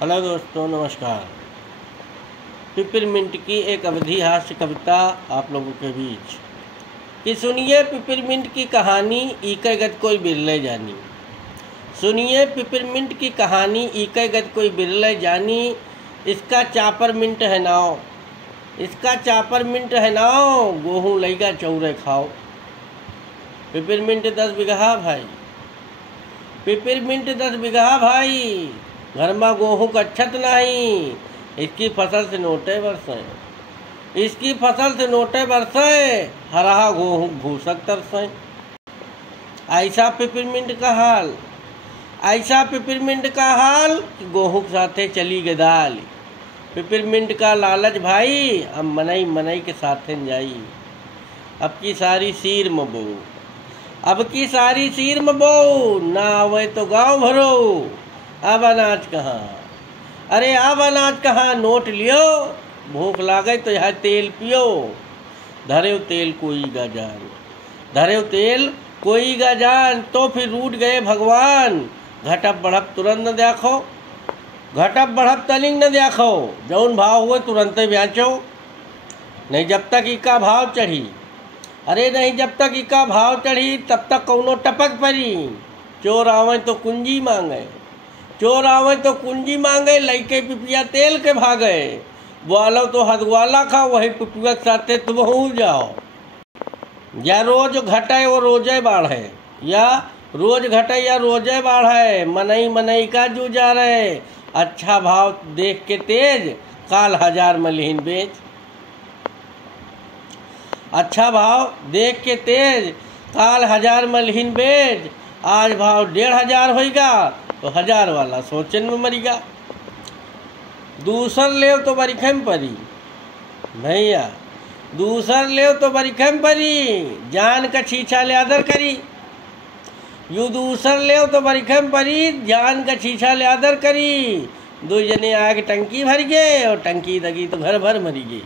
Hello दोस्तों, नमस्कार। Peppermint की एक अवधि हास्य कविता आप लोगों के बीच कि सुनिए पिपरमिंट की कहानी, इकै गत कोई बिरले जानी। सुनिए पिपरमिंट की कहानी, इकै गत कोई बिरले जानी। इसका चापरमिंट है नाव, इसका चापरमिंट है नाव, गोहूँ लईगा चौरे खाओ। पिपरमिंट 10 बीघा भाई, पिपरमिंट 10 बीघा भाई, घर में गेहूँ का छत नहीं। इसकी फसल से नोटे बरसे, इसकी फसल से नोटे बरसे, हरा गेहूँ भूसक तरसे। ऐसा पिपरमिंट का हाल, ऐसा पिपरमिंट का हाल कि गेहूँ के साथे चली गदाल। पिपरमिंट का लालच भाई, अब मनई मनई के साथे जाई। अब की सारी सीर में बो, अब की सारी सीर में बो, ना आवे तो गाँव भरो। अब अनाज कहाँ, अरे अब अनाज कहाँ, नोट लियो। भूख लागे तो यहाँ तेल पियो। धरे तेल कोई गा जान, धरे तेल कोई गा जान, तो फिर रूठ गए भगवान। घटप बढ़प तुरंत न देखो, घटप बढ़प तलिंग न देखो। जौन भाव हुए तुरंत ही बेचो, नहीं जब तक इका भाव चढ़ी। अरे नहीं जब तक इका भाव चढ़ी तब तक कौनो टपक परी। चोर आवे तो कुंजी मांगे, चोर आवे तो कुंजी मांगे, लइके पिपिया तेल के भागे। ग्वालो तो हदग्वाला खा, वही पिपिया के साथे तुम हो जाओ। या रोज घटे वो रोजे बाढ़े, या रोज घटे या रोजे बाढ़े। मनई मनई का जूझा रहे, अच्छा भाव देख के तेज, काल 1000 मलिहीन बेच। अच्छा भाव देख के तेज, काल 1000 मलिहीन बेच। आज भाव 1500 होगा तो 1000 वाला सोचन में मरीगा। दूसर ले तो बरिखम परी भैया, दूसर ले तो बरिखम परी, जान का छीछा ले आदर करी। यू दूसर ले तो बरिखम परी, जान का छीछा ले आदर करी। 2 जने आगे टंकी भर गए और टंकी दगी तो घर भर मरी गई।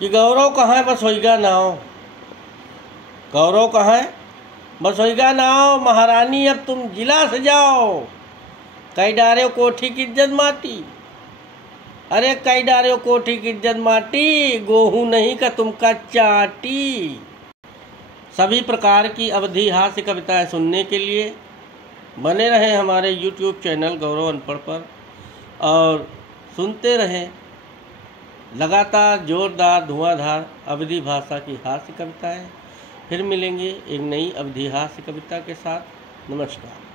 कि गौरव कहाँ है, बस होइगा नाव। गौरव कहाँ है, बस होइगा नाव। महारानी अब तुम जिला से जाओ, कई डारे कोठी की इज्जत माटी। अरे कई डारे कोठी की इज्जत माटी, गोहूँ नहीं का तुमका चाटी। सभी प्रकार की अवधि हास्य कविताएं सुनने के लिए बने रहें हमारे YouTube चैनल गौरव अनपढ़ पर और सुनते रहें लगातार जोरदार धुआंधार अवधि भाषा की हास्य कविताएं। फिर मिलेंगे एक नई अवधि हास्य कविता के साथ। नमस्कार।